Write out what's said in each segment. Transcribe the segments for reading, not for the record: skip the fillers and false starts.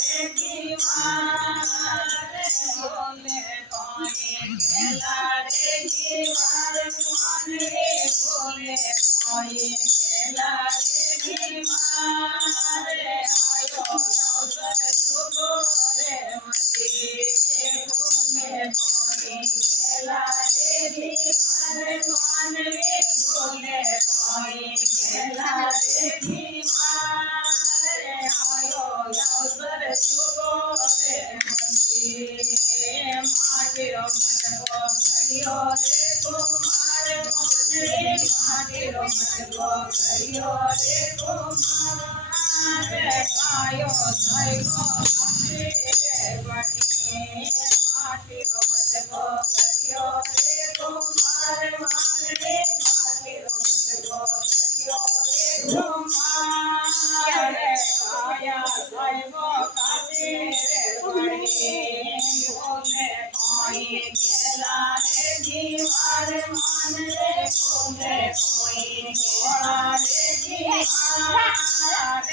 रे दीवार बोले कोई खेला रे दीवार मन रे बोले कोई खेला रे दीवार आयो अवसर सुबो रे मती बोले कोई खेला रे दीवार मन रे बोले कोई खेला रे दीवार आयो अवसर सुबो रे मती माटिरो मटको घड़ियो रे कुमार मन रे माटिरो मटको घड़ियो रे कुमार आयो साइको रे बनी माटिरो मटको घड़ियो रे कुमार मन रे माटिरो मटको घड़ियो रे कुमार आया साइको काटे रे बनी बोले कोई खेला रे दीवार मन रे बोले कोई घोड़ा रे दीवार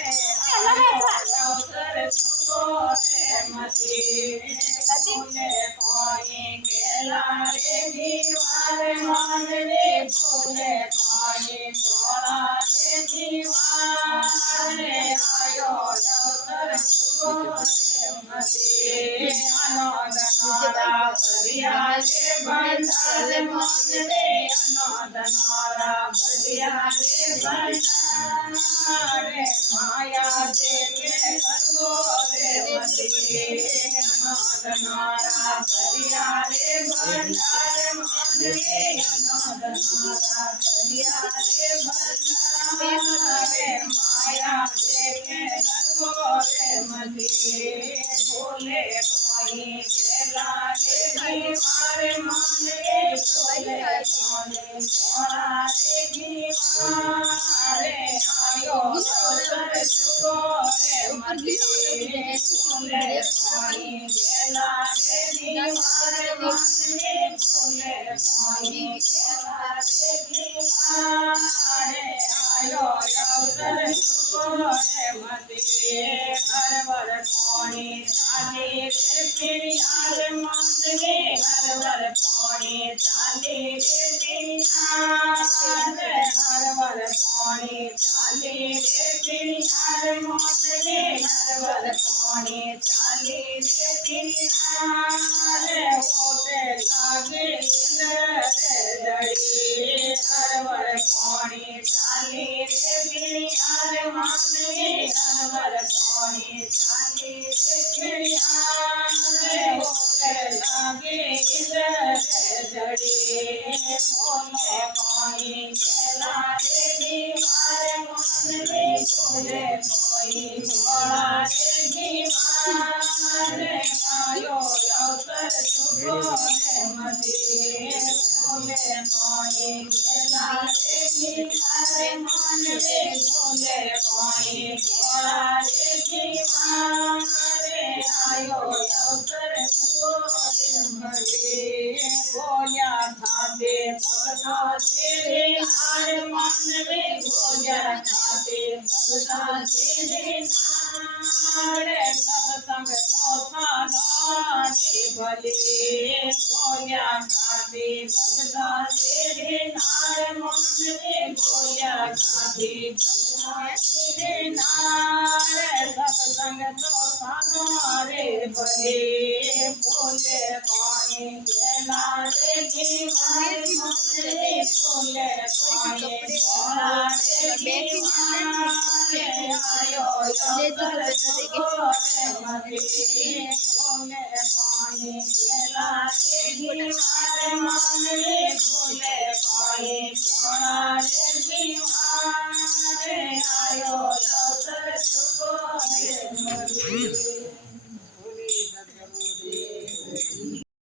अवसर सुबो रे मती बोले कोई खेला रे दीवार मन रे बोले कोई घोड़ा रे दीवार आयो अवसर सुबो रे मती अनोद नारा बढ़िया रे बंदर मन रे अनोद नारा बढ़िया रे बंदर माया देवे करवो रे मती अनोद नारा बढ़िया रे बंदर मन रे अनोद नारा बढ़िया रे बंदर माया देवे करवो रे मती बोले कोई खेला रे दीवार मन रे बोले कोई घोड़ा रे दीवार आयो अवसर सुबो रे मती बोले कोई खेला रे दीवार मन रे बोले कोई खेला रे दीवार आयो अवसर सुबो रे मती हर वर कोणी चाले रे पियार मन रे हर वर कोणी चाले रे पियार हर वर कोणी चाले रे पियार मन रे हर वर कोणी चाले रे पियार होते लागे जड़ी हर वर कोणी चाले रे पियार मन रे हर वर कोणी चाले रे पियार होते लागे जड़ी बोले कोई खेला रे दीवार मन रे बोले कोई घोड़ा रे दीवार आयो अवसर सुबो रे मती बोले कोई खेला रे दीवार मन रे बोले कोई घोड़ा रे दीवार आयो अवसर सुबो रे मती बोलिया खाते भगता तेरे नार मन रे बोलिया खाते भगता तेरे नार सत्संग चौथा नारे भले बोलिया खाते भगता तेरे नार मन रे बोलिया खाते भगता तेरे नार सत्संग चौथा नारे भले बोले कोई खेला रे दीवार मन रे बोले कोई घोड़ा रे दीवार आयो अवसर सुबो रे मती बोले कोई खेला रे दीवार मन रे बोले कोई घोड़ा रे दीवार